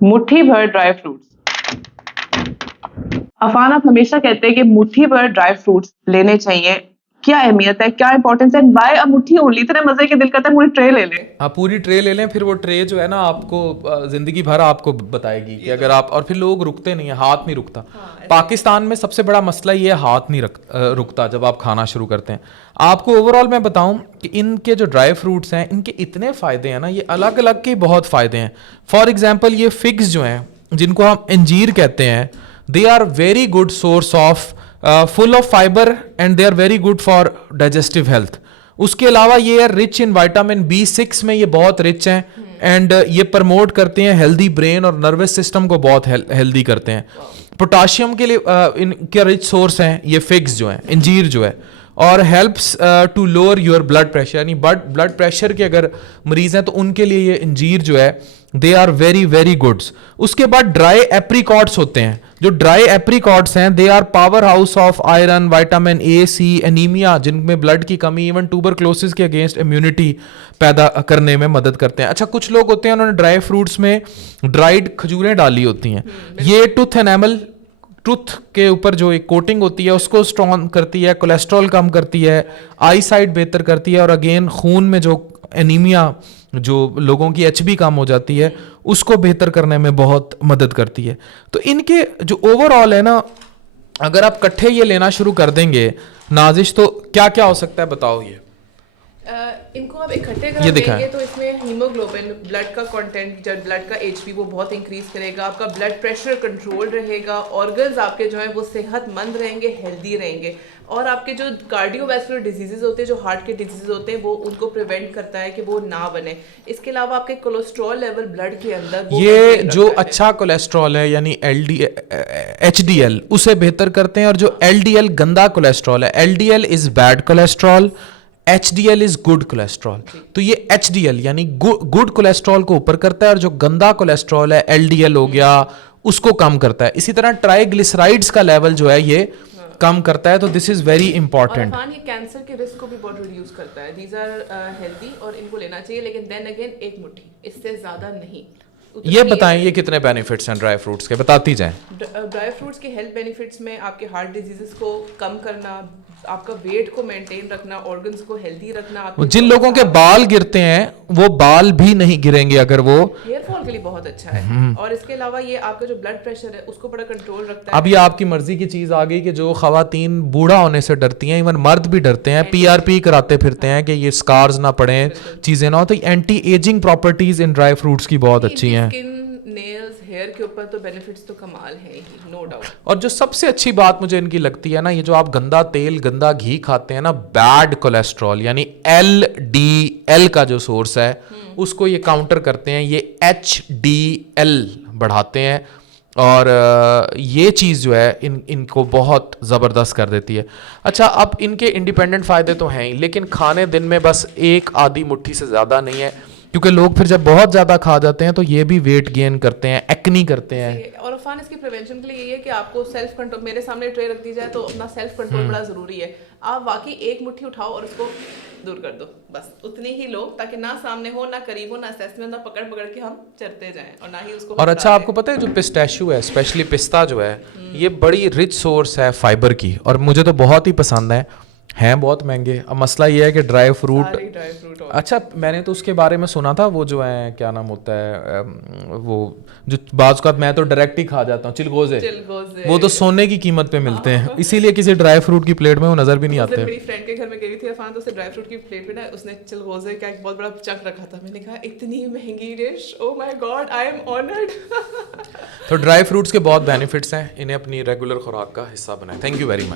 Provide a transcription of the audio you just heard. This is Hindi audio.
मुट्ठी भर ड्राई फ्रूट्स। अफान, आप हमेशा कहते हैं कि मुट्ठी भर ड्राई फ्रूट्स लेने चाहिए। क्या अहमियत है, क्या इंपॉर्टेंस है? बाय अ मुट्ठी ओनली। इतने मजे के दिल करता है पूरी ट्रे ले ले। हाँ, पूरी ट्रे ले लें, फिर वो ट्रे जो है ना आपको ज़िंदगी भर आपको बताएगी कि अगर आप, और फिर लोग रुकते नहीं हैं, हाथ नहीं रुकता। पाकिस्तान में सबसे बड़ा मसला ये है, हाथ नहीं रुकता जब आप खाना शुरू करते हैं। आपको ओवरऑल मैं बताऊं कि इनके जो ड्राई फ्रूट्स हैं, इनके इतने फ़ायदे हैं ना, ये अलग अलग के बहुत फ़ायदे हैं। फॉर एग्जांपल ये फिग्स जो हैं, जिनको हम अंजीर कहते हैं, they are very good source of full of fibre and they are very good for digestive health. उसके अलावा ये है रिच इन विटामिन B6 में, ये बहुत रिच हैं एंड ये प्रमोट करते हैं हेल्दी ब्रेन और नर्वस सिस्टम को बहुत हेल्दी करते हैं। पोटाशियम के लिए इनके रिच सोर्स हैं ये फिग्स जो हैं, अंजीर जो है, और helps to lower your blood pressure, यानी ब्लड प्रेशर के अगर मरीज हैं तो उनके लिए ये अंजीर जो है they are very very goods. उसके बाद ड्राई एप्रीकॉट्स होते हैं। जो ड्राई एप्रीकॉट्स हैं they are power house of iron, vitamin A, C, anaemia, जिनमें ब्लड की कमी, इवन ट्यूबरक्लोसिस के अगेंस्ट इम्यूनिटी पैदा करने में मदद करते हैं। अच्छा, कुछ लोग होते हैं उन्होंने ड्राई फ्रूट्स में ड्राइड खजूरें डाली होती हैं। ये टूथ एनामल, टूथ के ऊपर जो एक कोटिंग होती है उसको स्ट्रॉन्ग करती है, कोलेस्ट्रॉल कम करती है, आई साइट बेहतर करती है, और अगेन खून में जो एनीमिया, जो लोगों की HB कम हो जाती है, उसको बेहतर करने में बहुत मदद करती है। तो इनके जो ओवरऑल है ना, अगर आप इकट्ठे ये लेना शुरू कर देंगे नाजिश, तो क्या क्या हो सकता है बताओ। ये इनको आप इकट्ठे कर देंगे तो इसमें हीमोग्लोबिन, ब्लड का कंटेंट, जब ब्लड का HB वो बहुत इंक्रीज करेगा, आपका ब्लड प्रेशर कंट्रोल रहेगा, ऑर्गन्स आपके जो है वो सेहतमंद रहेंगे, हेल्दी रहेंगे, और आपके जो कार्डियोवैस्कुलर डिजीजेज होते हैं, जो हार्ट के डिजीजेज होते हैं, वो उनको प्रिवेंट करता है कि वो ना बने। इसके अलावा आपके कोलेस्ट्रॉल लेवल ब्लड के अंदर वो ये जो अच्छा कोलेस्ट्रॉल है यानी HDL उसे बेहतर करते हैं, और जो LDL गंदा कोलेस्ट्रॉल है, LDL is bad cholesterol, HDL is good cholesterol. तो ये HDL यानी गुड कोलेस्ट्रॉल को ऊपर करता है, और जो गंदा कोलेस्ट्रॉल है LDL हो गया, उसको कम करता है। इसी तरह ट्राइग्लिसराइड्स का लेवल जो है ये कम करता है। तो दिस इज वेरी इंपॉर्टेंट। और ये कैंसर के रिस्क को भी बहुत रिड्यूस करता है। दीज आर हेल्दी और इनको लेना चाहिए, लेकिन देन अगेन एक मुट्ठी, इससे ज्यादा नहीं। ये बताएं ये कितने बेनिफिट्स हैं ड्राई फ्रूट्स के, बताती जाएं। ड्राई फ्रूट्स के हेल्थ बेनिफिट्स में आपके हार्ट डिजीजेस को कम करना, आपका वेट को मेंटेन रखना, ऑर्गन्स को हेल्दी रखना। जिन लोगों के बाल गिरते हैं वो बाल भी नहीं गिरेंगे अगर वो, हेयर फॉल के लिए बहुत अच्छा है। और इसके अलावा ये आपका जो ब्लड प्रेशर है उसको बड़ा कंट्रोल रखता है। अब ये आपकी मर्जी की चीज आ गई कि जो खवातीन बूढ़ा होने से डरती हैं, इवन मर्द भी डरते हैं, PRP कराते फिरते हैं कि ये स्कार्स ना पड़े, चीजें ना हो, तो anti ageing properties in dry fruits की बहुत अच्छी हैं। नेल्स, हेयर के ऊपर तो बेनिफिट्स तो कमाल है ही, नो डाउट। और जो सबसे अच्छी बात मुझे इनकी लगती है ना, ये जो आप गंदा तेल, गंदा घी खाते हैं ना, बैड कोलेस्ट्रॉल यानी LDL का जो सोर्स है उसको ये काउंटर करते हैं, ये HDL बढ़ाते हैं, और ये चीज़ जो है इनको बहुत ज़बरदस्त कर देती है। अच्छा, अब इनके इंडिपेंडेंट फ़ायदे तो हैं ही, लेकिन खाने दिन में बस एक आधी मुट्ठी से ज़्यादा नहीं है, क्योंकि लोग फिर जब बहुत ज़्यादा खा जाते हैं तो ये भी वेट गेन करते हैं, एक्नी करते हैं। और अफान, इसकी प्रिवेंशन के लिए ये है कि आपको सेल्फ कंट्रोल, मेरे सामने ट्रे रख दी जाए तो अपना सेल्फ कंट्रोल बड़ा ज़रूरी है। आप वाकई एक मुट्ठी उठाओ और उसको दूर कर दो, बस उतनी ही लो, ताकि ना सामने हो, ना करीब हो, ना सेस में, ना पकड़ पकड़ के हम चरते जाएं, और ना ही उसको। और अच्छा, आपको पता है जो पिस्टैशियो है, स्पेशली पिस्ता जो है, ये बड़ी रिच सोर्स है फाइबर की, और मुझे तो बहुत ही पसंद है। हैं बहुत महंगे। अब मसला ये है कि ड्राई फ्रूट, अच्छा मैंने तो उसके बारे में सुना था, वो जो है क्या नाम होता है वो जो बाज़ का मैं तो डायरेक्ट ही खा जाता हूँ, चिलगोज़े, वो तो सोने की कीमत पे मिलते हैं, इसीलिए किसी ड्राई फ्रूट की प्लेट में वो नज़र भी नहीं आते। मेरी फ्रेंड के घर में गई थी अफान, तो उसने ड्राई फ्रूट की प्लेट पे ना उसने चिलगोज़े का एक बहुत बड़ा चंक रखा था। मैंने कहा इतनी महंगी dish, oh my God, I am honoured. तो ड्राई फ्रूट्स के बहुत बेनिफिट्स हैं, इन्हें अपनी रेगुलर खुराक का हिस्सा बनाएं। Thank you very much.